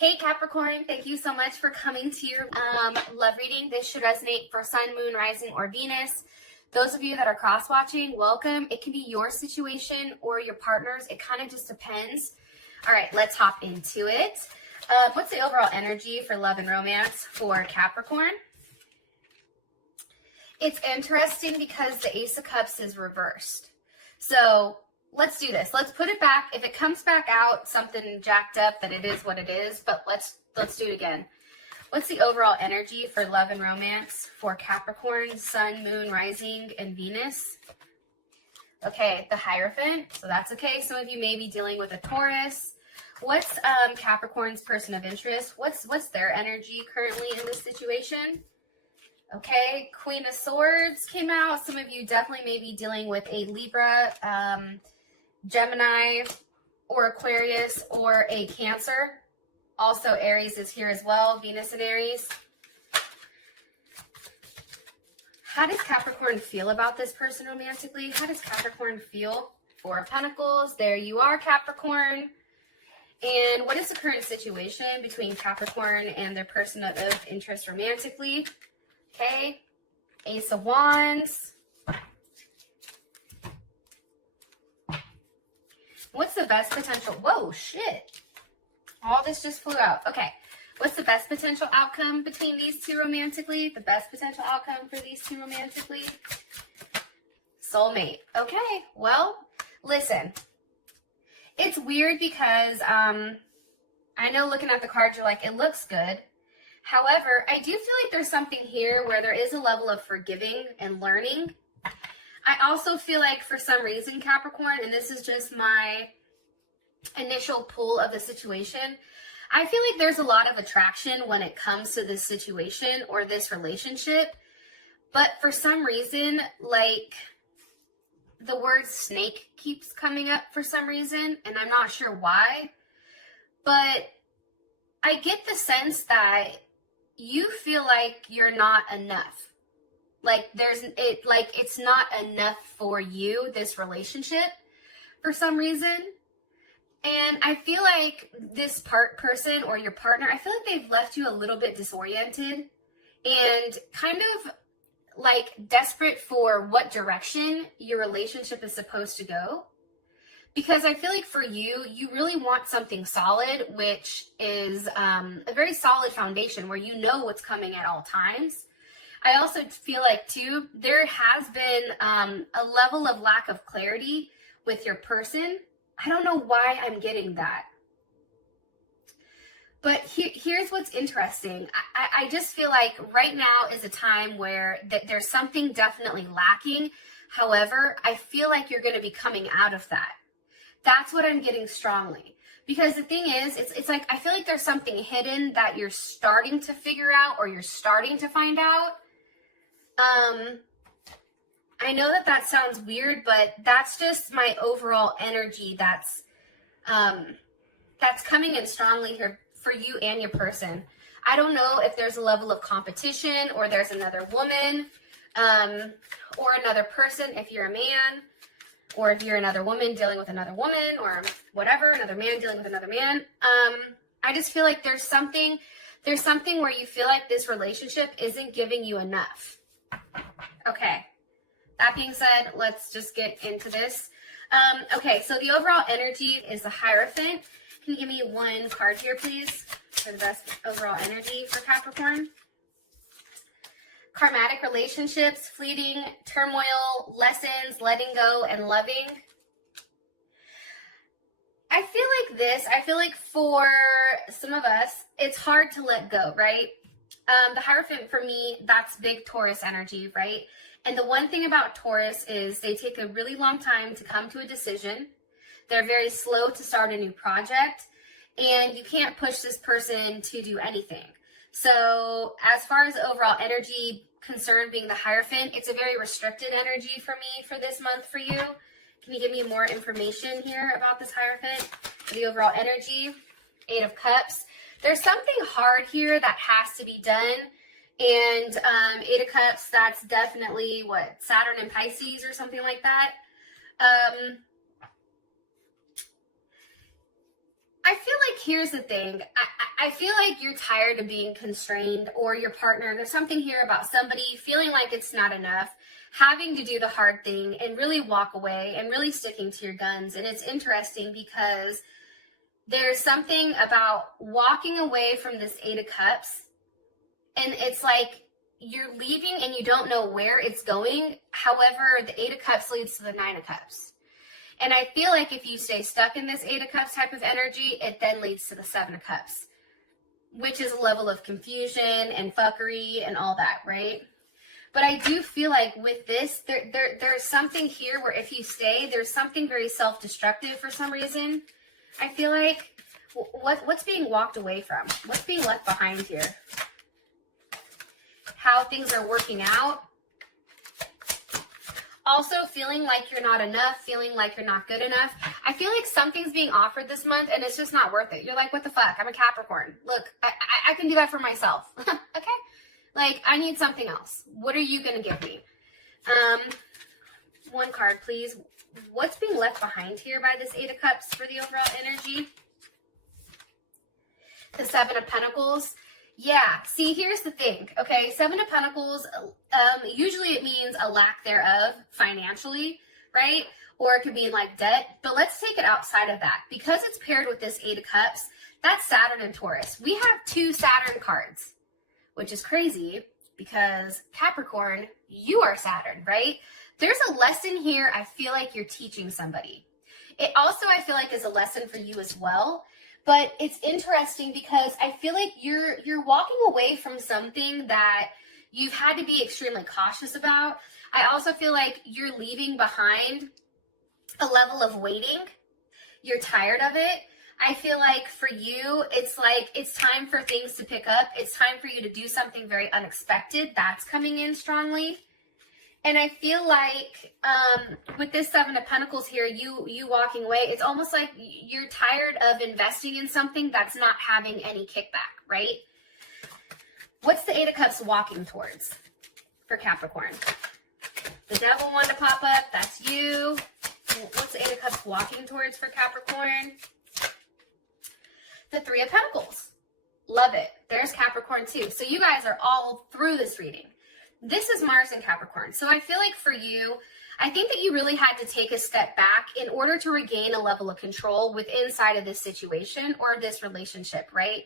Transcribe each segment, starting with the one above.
Hey Capricorn, thank you so much for coming to your love reading. This should resonate for Sun, Moon, Rising, or Venus. Those of you that are cross-watching, welcome. It can be your situation or your partner's. It kind of just depends. All right, let's hop into it. What's the overall energy for love and romance for Capricorn? It's interesting because the Ace of Cups is reversed. So let's do this. Let's put it back. If it comes back out something jacked up, then it is what it is. But let's do it again. What's the overall energy for love and romance for Capricorn, Sun, Moon, Rising, and Venus? Okay, the Hierophant. So that's okay. Some of you may be dealing with a Taurus. What's Capricorn's person of interest? What's their energy currently in this situation? Okay, Queen of Swords came out. Some of you definitely may be dealing with a Libra, Gemini, or Aquarius, or a Cancer. Also, Aries is here as well, Venus and Aries. How does Capricorn feel about this person romantically? How does Capricorn feel? Four of Pentacles, there you are, Capricorn. And what is the current situation between Capricorn and their person of interest romantically? Okay, Ace of Wands. What's the best potential? Whoa, shit. All this just flew out. Okay, what's the best potential outcome between these two romantically? The best potential outcome for these two romantically? Soulmate. Okay, well, listen. It's weird because I know looking at the cards, you're like, it looks good. However, I do feel like there's something here where there is a level of forgiving and learning. I also feel like for some reason, Capricorn, and this is just my initial pull of the situation, I feel like there's a lot of attraction when it comes to this situation or this relationship. But for some reason, like the word snake keeps coming up for some reason, and I'm not sure why. But I get the sense that you feel like you're not enough. Like it's not enough for you, this relationship, for some reason. And I feel like this person or your partner, I feel like they've left you a little bit disoriented and kind of like desperate for what direction your relationship is supposed to go. Because I feel like for you, you really want something solid, which is a very solid foundation where you know what's coming at all times. I also feel like, too, there has been a level of lack of clarity with your person. I don't know why I'm getting that. But here's what's interesting. I just feel like right now is a time where there's something definitely lacking. However, I feel like you're going to be coming out of that. That's what I'm getting strongly. Because the thing is, it's like I feel like there's something hidden that you're starting to figure out or you're starting to find out. I know that sounds weird, but that's just my overall energy that's coming in strongly here for you and your person. I don't know if there's a level of competition or there's another woman or another person if you're a man. Or if you're another woman dealing with another woman or whatever, another man dealing with another man. I just feel like there's something where you feel like this relationship isn't giving you enough. Okay. That being said, let's just get into this. Okay, so the overall energy is the Hierophant. Can you give me one card here, please, for the best overall energy for Capricorn? Karmatic relationships, fleeting, turmoil, lessons, letting go, and loving. I feel like for some of us, it's hard to let go, right? The Hierophant for me, that's big Taurus energy, right? And the one thing about Taurus is they take a really long time to come to a decision. They're very slow to start a new project, and you can't push this person to do anything. So as far as the overall energy concerned being the Hierophant, it's a very restricted energy for me for this month for you. Can you give me more information here about this Hierophant? The overall energy, Eight of Cups. There's something hard here that has to be done. And Eight of Cups, that's definitely what, Saturn and Pisces or something like that. I feel like here's the thing. I feel like you're tired of being constrained, or your partner, there's something here about somebody feeling like it's not enough, having to do the hard thing and really walk away and really sticking to your guns. And it's interesting because there's something about walking away from this Eight of Cups, and it's like you're leaving and you don't know where it's going. However, the Eight of Cups leads to the Nine of Cups. And I feel like if you stay stuck in this Eight of Cups type of energy, it then leads to the Seven of Cups, which is a level of confusion and fuckery and all that, right? But I do feel like with this, there's something here where if you stay, there's something very self-destructive for some reason. I feel like what's being walked away from? What's being left behind here? How things are working out. Also feeling like you're not enough, feeling like you're not good enough. I feel like something's being offered this month and it's just not worth it. You're like, what the fuck? I'm a Capricorn. Look, I can do that for myself. Okay? Like, I need something else. What are you going to give me? One card, please. What's being left behind here by this Eight of Cups for the overall energy? The Seven of Pentacles. Yeah, see, here's the thing, okay? Seven of Pentacles, usually it means a lack thereof financially, right? Or it could be like debt, but let's take it outside of that. Because it's paired with this Eight of Cups, that's Saturn and Taurus. We have two Saturn cards, which is crazy because Capricorn, you are Saturn, right? There's a lesson here I feel like you're teaching somebody. It also, I feel like, is a lesson for you as well. But it's interesting because I feel like you're walking away from something that you've had to be extremely cautious about. I also feel like you're leaving behind a level of waiting. You're tired of it. I feel like for you, it's like it's time for things to pick up. It's time for you to do something very unexpected. That's coming in strongly. And I feel like with this Seven of Pentacles here, you walking away, it's almost like you're tired of investing in something that's not having any kickback, right? What's the Eight of Cups walking towards for Capricorn? The Devil wanted to pop up. That's you. What's the Eight of Cups walking towards for Capricorn? The Three of Pentacles. Love it. There's Capricorn too. So you guys are all through this reading. This is Mars and Capricorn. So I feel like for you, I think that you really had to take a step back in order to regain a level of control inside of this situation or this relationship, right?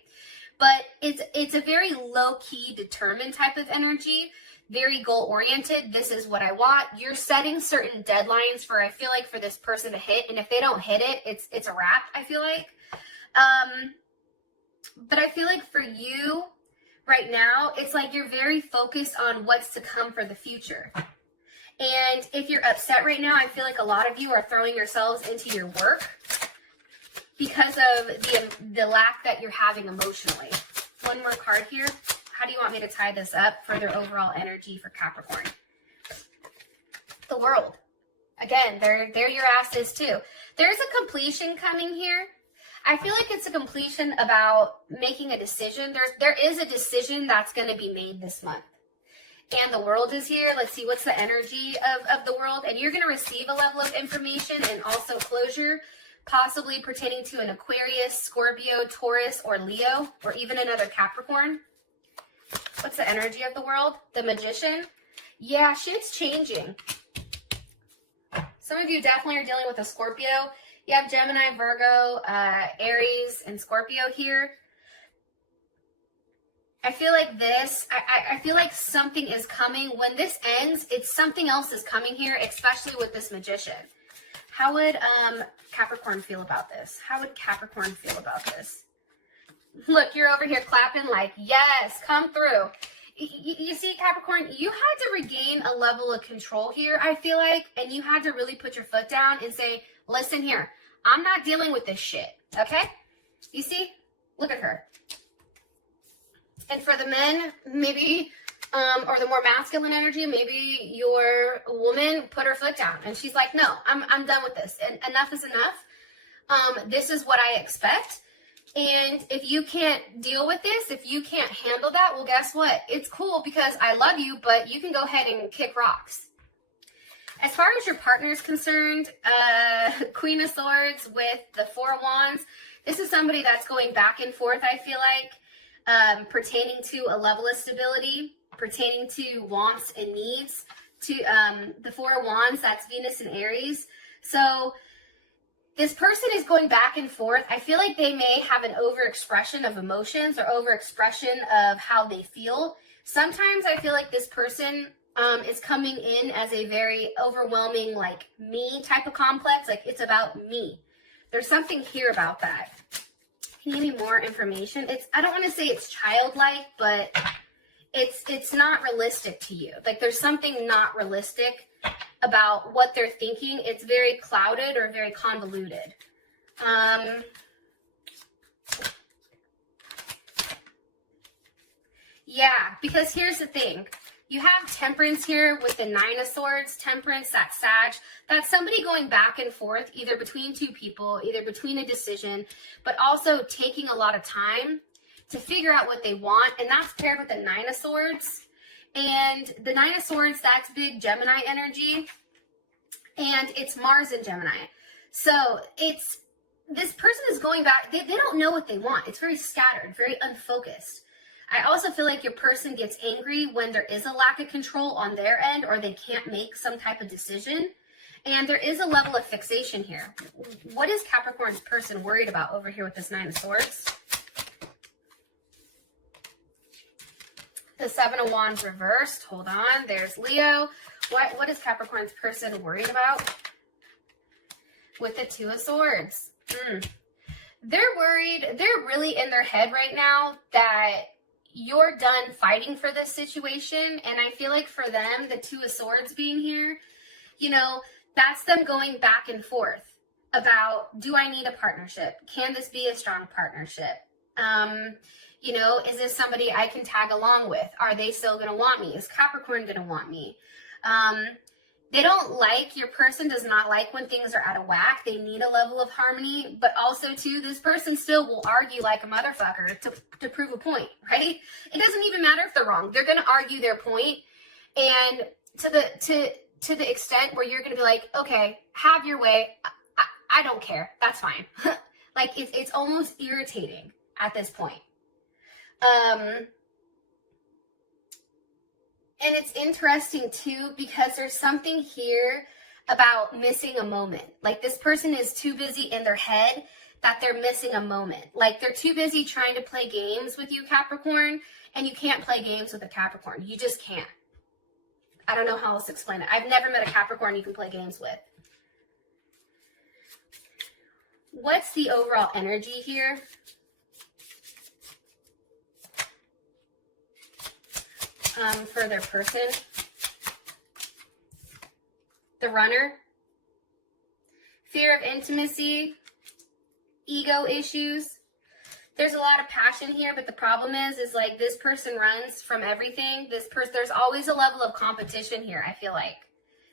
But it's a very low-key, determined type of energy, very goal-oriented. This is what I want. You're setting certain deadlines for, I feel like, for this person to hit. And if they don't hit it, it's a wrap, I feel like. But I feel like for you, right now, it's like you're very focused on what's to come for the future. And if you're upset right now, I feel like a lot of you are throwing yourselves into your work because of the lack that you're having emotionally. One more card here. How do you want me to tie this up for their overall energy for Capricorn? The World. Again, there your ass is too. There's a completion coming here. I feel like it's a completion about making a decision. There is a decision that's going to be made this month. And the World is here. Let's see, what's the energy of the World? And you're going to receive a level of information and also closure, possibly pertaining to an Aquarius, Scorpio, Taurus, or Leo, or even another Capricorn. What's the energy of the World? The Magician. Yeah, shit's changing. Some of you definitely are dealing with a Scorpio. You have Gemini, Virgo, Aries, and Scorpio here. I feel like this, I feel like something is coming. When this ends, it's something else is coming here, especially with this Magician. How would Capricorn feel about this? How would Capricorn feel about this? Look, you're over here clapping like, yes, come through. You see, Capricorn, you had to regain a level of control here, I feel like, and you had to really put your foot down and say, listen here, I'm not dealing with this shit, okay? You see? Look at her. And for the men, maybe, or the more masculine energy, maybe your woman put her foot down. And she's like, no, I'm done with this. And enough is enough. This is what I expect. And if you can't deal with this, if you can't handle that, well, guess what? It's cool because I love you, but you can go ahead and kick rocks. As far as your partner is concerned, Queen of Swords with the Four of Wands, This is somebody that's going back and forth, I feel like, pertaining to a level of stability, pertaining to wants and needs. To the Four of Wands, that's Venus and Aries. So this person is going back and forth. I feel like they may have an overexpression of emotions or overexpression of how they feel. Sometimes I feel like this person is coming in as a very overwhelming, like, me type of complex. Like, it's about me. There's something here about that. Can you give me more information? I don't want to say it's childlike, but it's not realistic to you. Like, there's something not realistic about what they're thinking. It's very clouded or very convoluted. Yeah, because here's the thing. You have Temperance here with the Nine of Swords. Temperance, that's Sag. That's somebody going back and forth, either between two people, either between a decision, but also taking a lot of time to figure out what they want. And that's paired with the Nine of Swords. And the Nine of Swords, that's big Gemini energy. And it's Mars in Gemini. So this person is going back. They don't know what they want. It's very scattered, very unfocused. I also feel like your person gets angry when there is a lack of control on their end, or they can't make some type of decision. And there is a level of fixation here. What is Capricorn's person worried about over here with this Nine of Swords? The Seven of Wands reversed. Hold on. There's Leo. What is Capricorn's person worried about? With the Two of Swords. They're worried. They're really in their head right now that you're done fighting for this situation. And I feel like for them, the Two of Swords being here, you know, that's them going back and forth about, do I need a partnership? Can this be a strong partnership? You know, is this somebody I can tag along with? Are they still going to want me? Is Capricorn going to want me? They don't like, your person does not like when things are out of whack. They need a level of harmony, but also too, this person still will argue like a motherfucker to prove a point, right? It doesn't even matter if they're wrong. They're going to argue their point, and to the extent where you're going to be like, okay, have your way. I don't care. That's fine. Like, it's almost irritating at this point. And it's interesting too, because there's something here about missing a moment. Like, this person is too busy in their head that they're missing a moment. Like, they're too busy trying to play games with you, Capricorn, and you can't play games with a Capricorn. You just can't. I don't know how else to explain it. I've never met a Capricorn you can play games with. What's the overall energy here? For their person. The Runner. Fear of intimacy. Ego issues. There's a lot of passion here, but the problem is like, this person runs from everything. There's always a level of competition here, I feel like,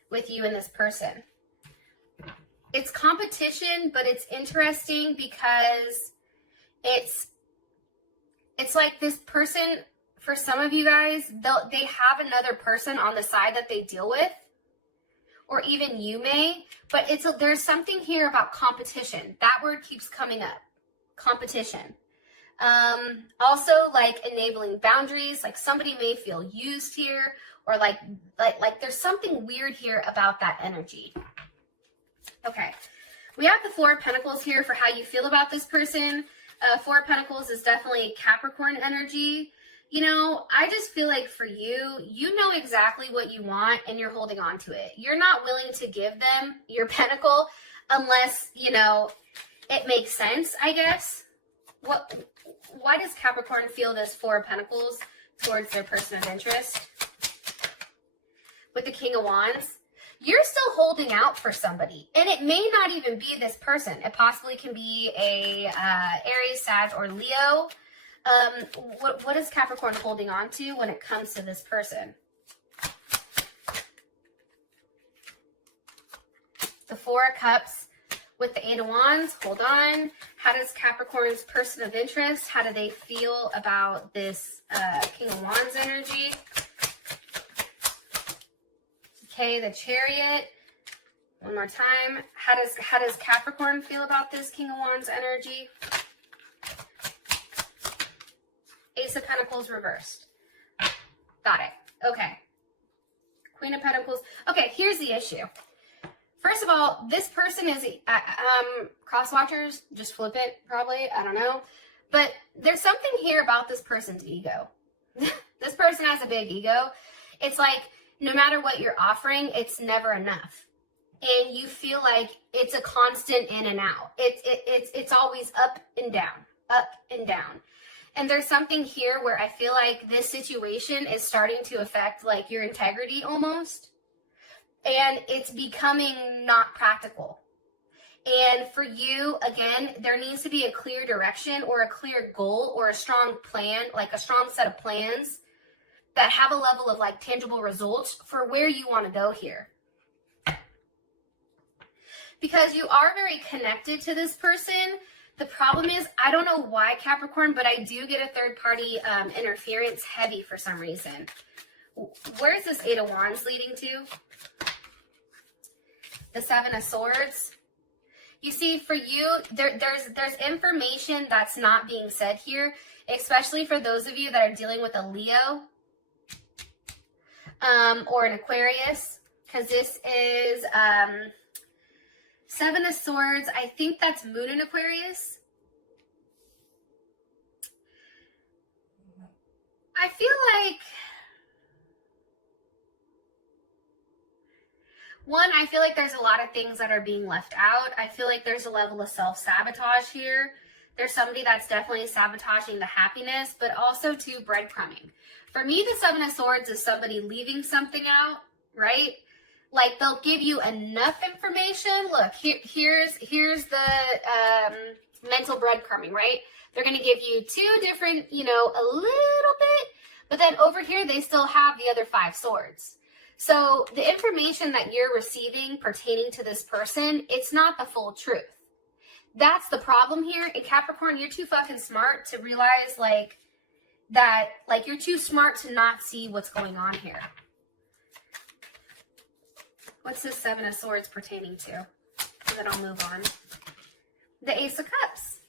with you and this person. It's competition, but it's interesting because it's like this person, for some of you guys, they have another person on the side that they deal with, or even you may, but there's something here about competition. That word keeps coming up. Competition. Also, like, enabling boundaries. Like, somebody may feel used here, or like there's something weird here about that energy. Okay, we have the Four of Pentacles here for how you feel about this person. Four of Pentacles is definitely Capricorn energy. You know, I just feel like for you, you know exactly what you want and you're holding on to it. You're not willing to give them your pentacle unless, you know, it makes sense, I guess. Why does Capricorn feel this Four of Pentacles towards their person of interest? With the King of Wands, you're still holding out for somebody, and it may not even be this person. It possibly can be a Aries, Sag, or Leo. What is Capricorn holding on to when it comes to this person? The Four of Cups with the Eight of Wands. Hold on. How does Capricorn's person of interest, how do they feel about this King of Wands energy? Okay, the Chariot. One more time. How does Capricorn feel about this King of Wands energy? Ace of Pentacles reversed. Got it. Okay. Queen of Pentacles. Okay, here's the issue. First of all, this person is, cross watchers, just flip it, probably, I don't know. But there's something here about this person's ego. This person has a big ego. It's like, no matter what you're offering, it's never enough. And you feel like it's a constant in and out. It's always up and down, up and down. And there's something here where I feel like this situation is starting to affect like your integrity almost. And it's becoming not practical. And for you, again, there needs to be a clear direction or a clear goal or a strong plan, like a strong set of plans that have a level of like tangible results for where you want to go here. Because you are very connected to this person. The problem is, I don't know why, Capricorn, but I do get a third-party interference heavy for some reason. Where is this Eight of Wands leading to? The Seven of Swords. You see, for you, there's information that's not being said here, especially for those of you that are dealing with a Leo or an Aquarius, because this is Seven of Swords. I think that's Moon in Aquarius. I feel like, one, I feel like there's a lot of things that are being left out. I feel like there's a level of self-sabotage here. There's somebody that's definitely sabotaging the happiness, but also too breadcrumbing. For me, the Seven of Swords is somebody leaving something out, right? Like they'll give you enough information. Look, here's the mental breadcrumbing, right? They're going to give you two different, a little bit, but then over here, they still have the other 5 swords. So the information that you're receiving pertaining to this person, it's not the full truth. That's the problem here. In Capricorn, you're too fucking smart to realize you're too smart to not see what's going on here. What's this Seven of Swords pertaining to? And then I'll move on. The Ace of Cups.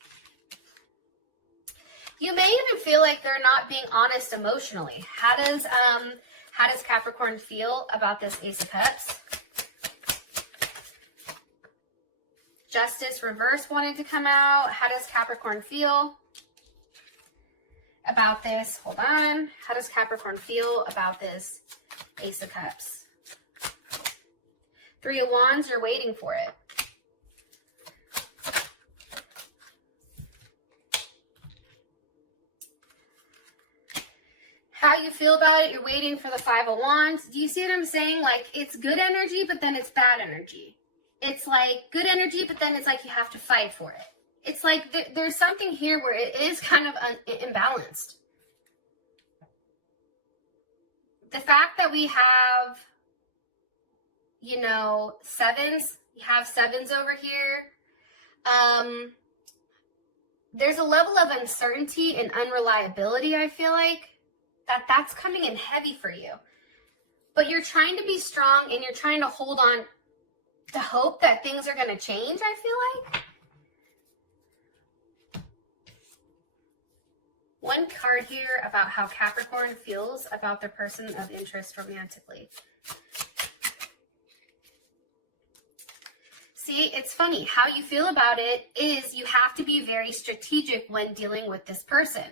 You may even feel like they're not being honest emotionally. How does Capricorn feel about this Ace of Cups? Justice reverse wanted to come out. How does Capricorn feel about this? Hold on. How does Capricorn feel about this Ace of Cups? 3 of Wands, you're waiting for it. How you feel about it, you're waiting for the 5 of Wands. Do you see what I'm saying? Like, it's good energy, but then it's bad energy. It's like good energy, but then it's like you have to fight for it. It's like there's something here where it is kind of imbalanced. The fact that we have, sevens, you have sevens over here. There's a level of uncertainty and unreliability, I feel like, that's coming in heavy for you. But you're trying to be strong and you're trying to hold on to hope that things are going to change, I feel like. One card here about how Capricorn feels about their person of interest romantically. See, it's funny. How you feel about it is you have to be very strategic when dealing with this person.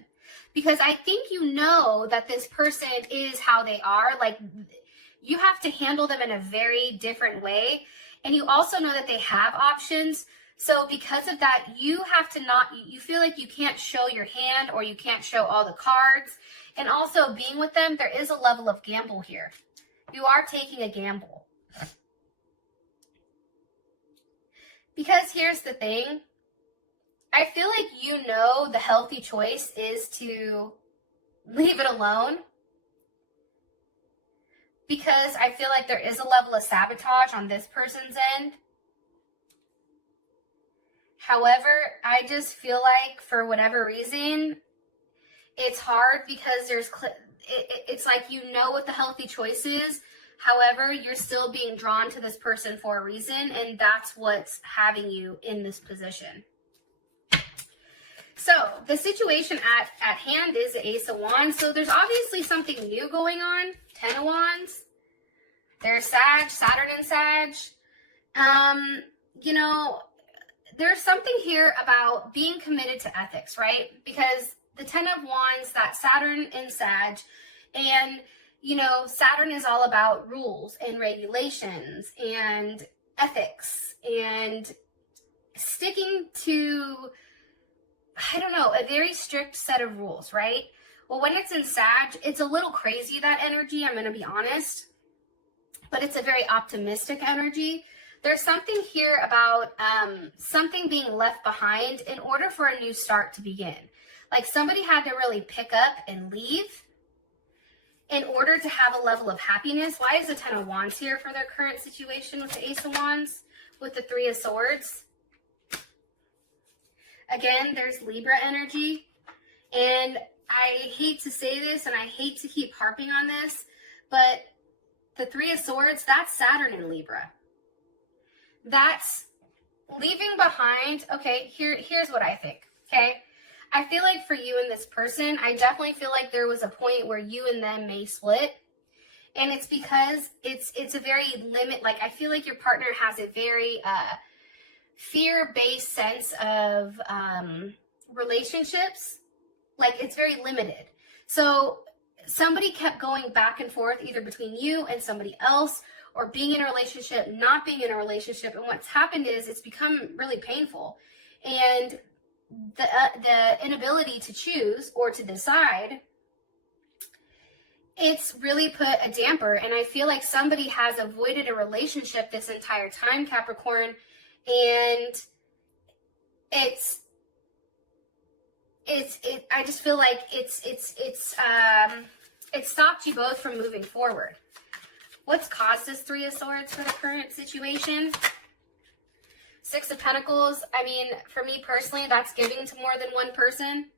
Because I think you know that this person is how they are. Like, you have to handle them in a very different way. And you also know that they have options. So because of that, you have to you feel like you can't show your hand or you can't show all the cards. And also being with them, there is a level of gamble here. You are taking a gamble. Because here's the thing. I feel like the healthy choice is to leave it alone. Because I feel like there is a level of sabotage on this person's end. However, I just feel like for whatever reason, it's hard because it's like what the healthy choice is. However, you're still being drawn to this person for a reason, and that's what's having you in this position. So the situation at hand is the Ace of Wands. So there's obviously something new going on. 10 of Wands. There's Saturn and Sag. You know, there's something here about being committed to ethics, right? Because the 10 of Wands, that Saturn and Sag, and, you know, Saturn is all about rules and regulations and ethics and sticking to, I don't know, a very strict set of rules, right? Well, when it's in Sag, it's a little crazy, that energy, I'm going to be honest, but it's a very optimistic energy. There's something here about something being left behind in order for a new start to begin. Like somebody had to really pick up and leave in order to have a level of happiness. Why is the 10 of Wands here for their current situation with the Ace of Wands, with the 3 of Swords? Again, there's Libra energy. And I hate to say this and I hate to keep harping on this, but the 3 of Swords, that's Saturn in Libra. That's leaving behind. Okay, here's what I think, okay? I feel like for you and this person, I definitely feel like there was a point where you and them may split. And it's because it's a very like I feel like your partner has a very fear-based sense of relationships. Like it's very limited. So somebody kept going back and forth either between you and somebody else, or being in a relationship, not being in a relationship. And what's happened is it's become really painful. And the inability to choose or to decide, it's really put a damper. And I feel like somebody has avoided a relationship this entire time, Capricorn. And I just feel like it stopped you both from moving forward. What's caused this 3 of Swords for the current situation? 6 of Pentacles. I mean, for me personally, that's giving to more than one person.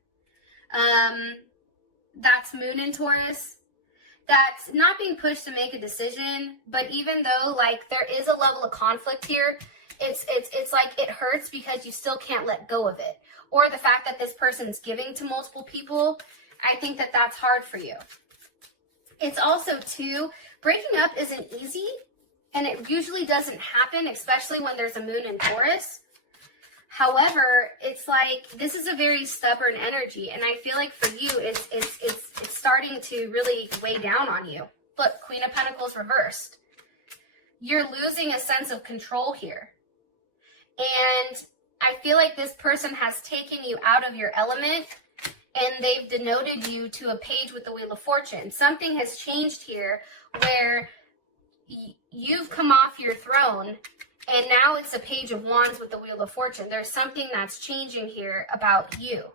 That's Moon in Taurus. That's not being pushed to make a decision, but even though like there is a level of conflict here, it's like it hurts because you still can't let go of it. Or the fact that this person's giving to multiple people, I think that that's hard for you. It's also too, breaking up isn't easy, and it usually doesn't happen, especially when there's a Moon in Taurus. However, it's like this is a very stubborn energy, and I feel like for you, it's starting to really weigh down on you. Look, Queen of Pentacles reversed. You're losing a sense of control here, and I feel like this person has taken you out of your element. And they've denoted you to a page with the Wheel of Fortune. Something has changed here where you've come off your throne and now it's a Page of Wands with the Wheel of Fortune. There's something that's changing here about you.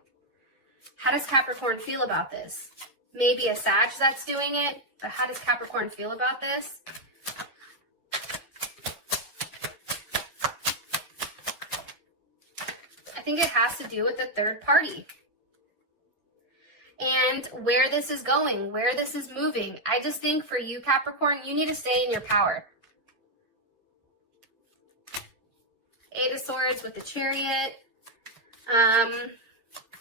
How does Capricorn feel about this? Maybe a Sag that's doing it, but how does Capricorn feel about this? I think it has to do with the third party. And where this is going, where this is moving. I just think for you, Capricorn, you need to stay in your power. 8 of Swords with the Chariot.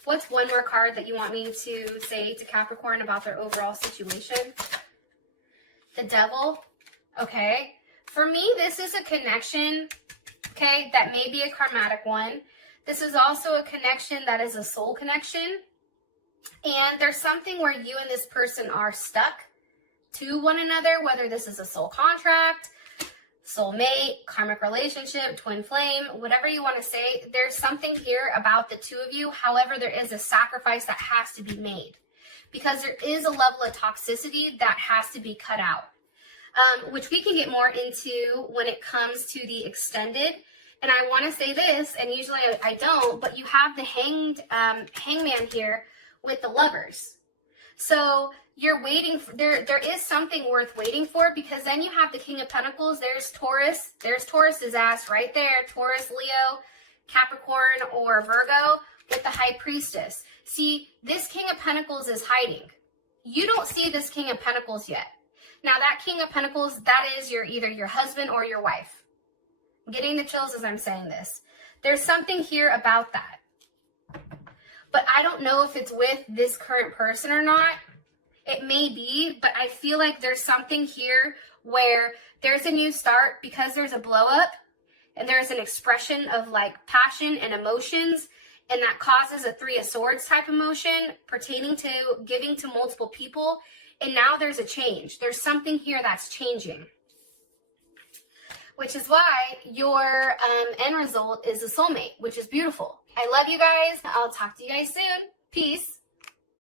What's one more card that you want me to say to Capricorn about their overall situation? The Devil. Okay. For me, this is a connection, okay, that may be a karmatic one. This is also a connection that is a soul connection. And there's something where you and this person are stuck to one another, whether this is a soul contract, soulmate, karmic relationship, twin flame, whatever you want to say. There's something here about the two of you. However, there is a sacrifice that has to be made because there is a level of toxicity that has to be cut out, which we can get more into when it comes to the extended. And I want to say this, and usually I don't, but you have the hangman here with the Lovers. So you're waiting for, there is something worth waiting for, because then you have the King of Pentacles. There's Taurus. There's Taurus's ass right there. Taurus, Leo, Capricorn, or Virgo with the High Priestess. See, this King of Pentacles is hiding. You don't see this King of Pentacles yet. Now that King of Pentacles, that is either your husband or your wife. I'm getting the chills as I'm saying this. There's something here about that. but I don't know if it's with this current person or not. It may be, but I feel like there's something here where there's a new start because there's a blow up and there's an expression of like passion and emotions, and that causes a 3 of Swords type emotion pertaining to giving to multiple people. And now there's a change. There's something here that's changing, which is why your end result is a soulmate, which is beautiful. I love you guys. I'll talk to you guys soon. Peace.